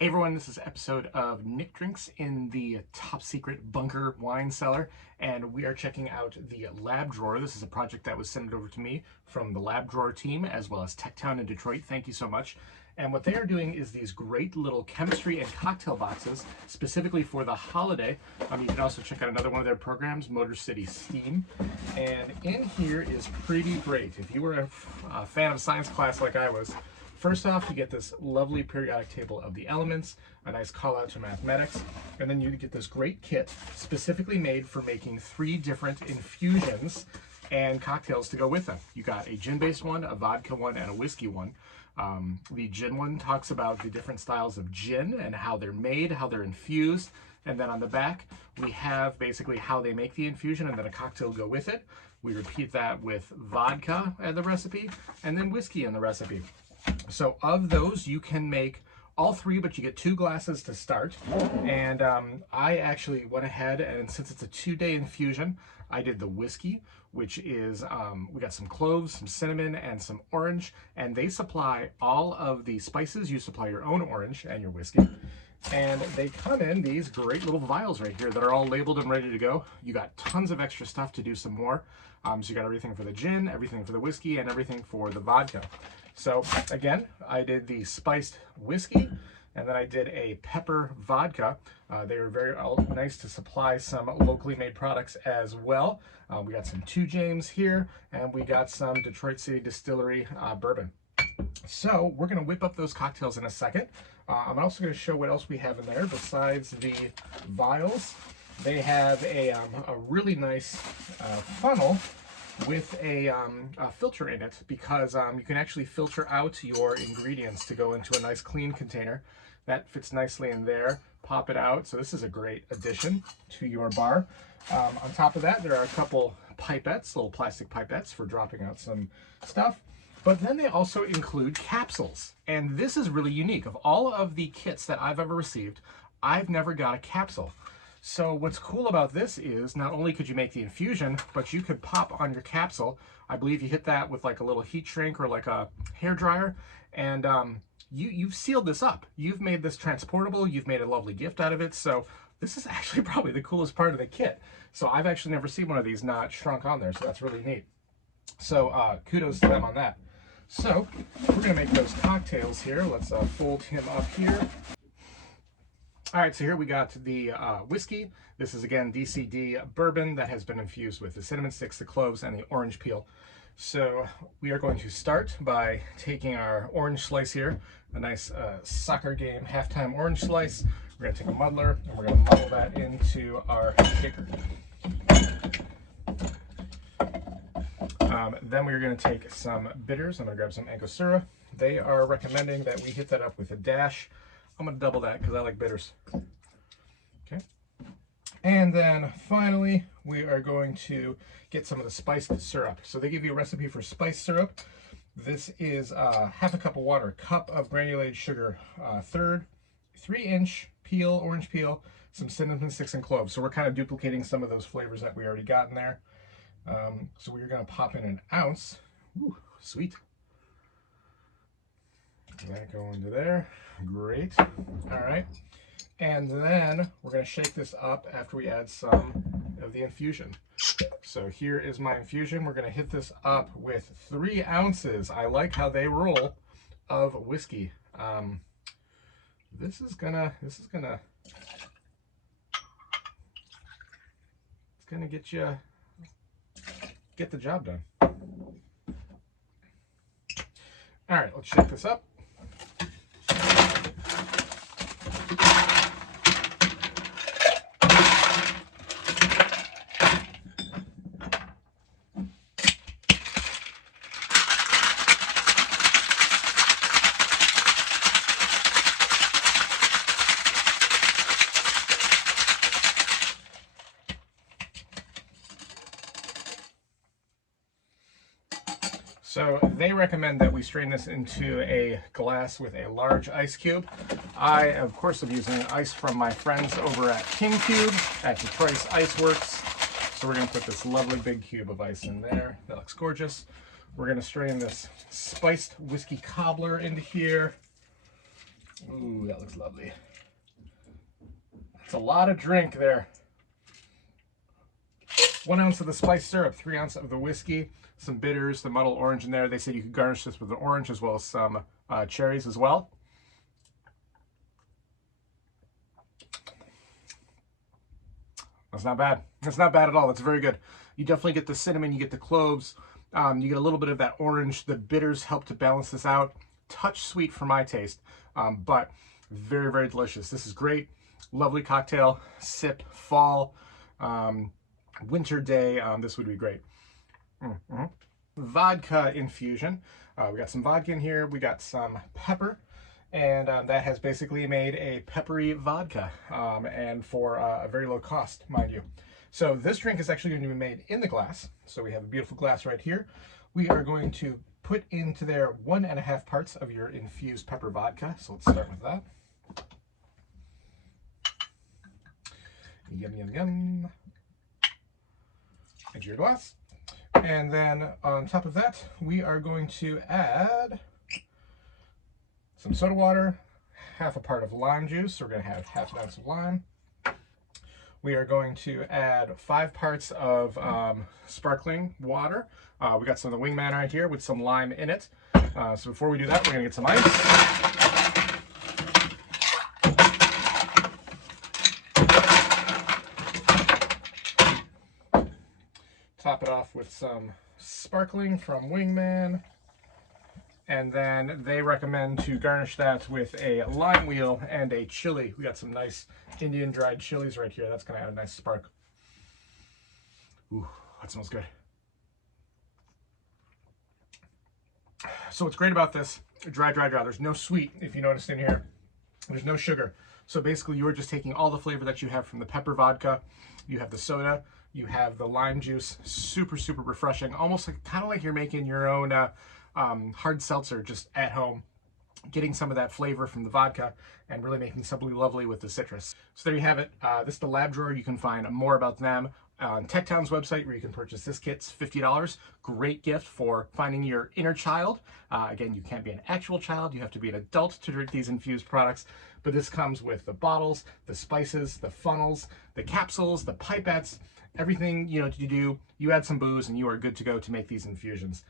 Hey everyone, this is an episode of Nick Drinks in the top secret bunker wine cellar, and we are checking out the Lab Drawer. This is a project that was sent over to me from the Lab Drawer team as well as TechTown in Detroit. Thank you so much. And what they are doing is these great little chemistry and cocktail boxes specifically for the holiday. You can also check out another one of their programs, Motor City Steam. And in here is pretty great. If you were a fan of science class like I was, first off, you get this lovely periodic table of the elements, a nice call out to mathematics, and then you get this great kit specifically made for making 3 different infusions and cocktails to go with them. You got a gin-based one, a vodka one, and a whiskey one. The gin one talks about the different styles of gin and how they're made, how they're infused, and then on the back we have basically how they make the infusion and then a cocktail to go with it. We repeat that with vodka in the recipe and then whiskey in the recipe. So of those, you can make all 3, but you get 2 glasses to start. And I actually went ahead, and since it's a 2-day infusion, I did the whiskey, which is, we got some cloves, some cinnamon, and some orange, and they supply all of the spices. You supply your own orange and your whiskey. And they come in these great little vials right here that are all labeled and ready to go. You got tons of extra stuff to do some more. So you got everything for the gin, everything for the whiskey, and everything for the vodka. So again, I did the spiced whiskey, and then I did a pepper vodka. They were very nice to supply some locally made products as well. We got some 2 James here, and we got some Detroit City Distillery bourbon. So we're going to whip up those cocktails in a second. I'm also going to show what else we have in there besides the vials. They have a really nice funnel with a filter in it, because you can actually filter out your ingredients to go into a nice clean container. That fits nicely in there. Pop it out. So this is a great addition to your bar. On top of that, there are a couple pipettes, little plastic pipettes for dropping out some stuff. But then they also include capsules. And this is really unique. Of all of the kits that I've ever received, I've never got a capsule. So what's cool about this is not only could you make the infusion, but you could pop on your capsule. I believe you hit that with like a little heat shrink or like a hair dryer, and you've sealed this up. You've made this transportable. You've made a lovely gift out of it. So this is actually probably the coolest part of the kit. So I've actually never seen one of these not shrunk on there. So that's really neat. So kudos to them on that. So we're gonna make those cocktails here. Let's fold him up here. All right, so here we got the whiskey. This is, again, DCD bourbon that has been infused with the cinnamon sticks, the cloves, and the orange peel. So we are going to start by taking our orange slice here, a nice soccer game halftime orange slice. We're going to take a muddler, and we're going to muddle that into our shaker. Then we're going to take some bitters. I'm going to grab some Angostura. They are recommending that we hit that up with a dash. I'm going to double that because I like bitters. Okay. And then finally, we are going to get some of the spiced syrup. So they give you a recipe for spiced syrup. This is half a cup of water, cup of granulated sugar, 3-inch peel, orange peel, some cinnamon sticks and cloves. So we're kind of duplicating some of those flavors that we already got in there. So we're going to pop in 1 ounce. Ooh, sweet. That go into there. Great. All right. And then we're going to shake this up after we add some of the infusion. So here is my infusion. We're going to hit this up with 3 ounces. I like how they roll of whiskey. It's gonna get the job done. All right, let's shake this up. So they recommend that we strain this into a glass with a large ice cube. I, of course, am using ice from my friends over at King Cube at Detroit's Ice Works. So we're going to put this lovely big cube of ice in there. That looks gorgeous. We're going to strain this spiced whiskey cobbler into here. Ooh, that looks lovely. That's a lot of drink there. 1 ounce of the spice syrup, 3 ounces of the whiskey, some bitters, the muddled orange in there. They said you could garnish this with an orange as well as some cherries as well. That's not bad. That's not bad at all. That's very good. You definitely get the cinnamon, you get the cloves, you get a little bit of that orange. The bitters help to balance this out. Touch sweet for my taste, but very, very delicious. This is great. Lovely cocktail, sip, fall, winter day. This would be great. Vodka infusion. We got some vodka in here. We got some pepper. And that has basically made a peppery vodka, and for a very low cost, mind you. So this drink is actually going to be made in the glass. So we have a beautiful glass right here. We are going to put into there 1.5 parts of your infused pepper vodka. So let's start with that. Yum, yum, yum. Into your glass. And then on top of that, we are going to add some soda water, 1/2 part of lime juice. So we're going to have 1/2 ounce of lime. We are going to add 5 parts of sparkling water. We got some of the Wingman right here with some lime in it. So before we do that, we're going to get some ice. Top it off with some sparkling from Wingman. And then they recommend to garnish that with a lime wheel and a chili. We got some nice Indian dried chilies right here. That's going to add a nice spark. Ooh, that smells good. So what's great about this, dry. There's no sweet, if you noticed in here. There's no sugar. So basically you're just taking all the flavor that you have from the pepper vodka. You have the soda. You have the lime juice. Super, super refreshing. Almost like, kind of like you're making your own hard seltzer just at home, getting some of that flavor from the vodka and really making something lovely with the citrus. So there you have it. This is the Lab Drawer. You can find more about them on TechTown's website, where you can purchase this kit. It's $50. Great gift for finding your inner child. Again, you can't be an actual child. You have to be an adult to drink these infused products. But this comes with the bottles, the spices, the funnels, the capsules, the pipettes, everything you do. You add some booze and you are good to go to make these infusions.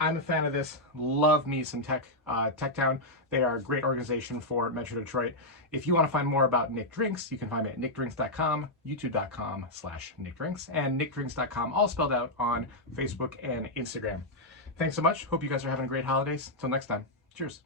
I'm a fan of this. Love me some TechTown. They are a great organization for Metro Detroit. If you want to find more about Nick Drinks, you can find me at nickdrinks.com, youtube.com/nickdrinks, and nickdrinks.com, all spelled out on Facebook and Instagram. Thanks so much. Hope you guys are having great holidays. Till next time. Cheers.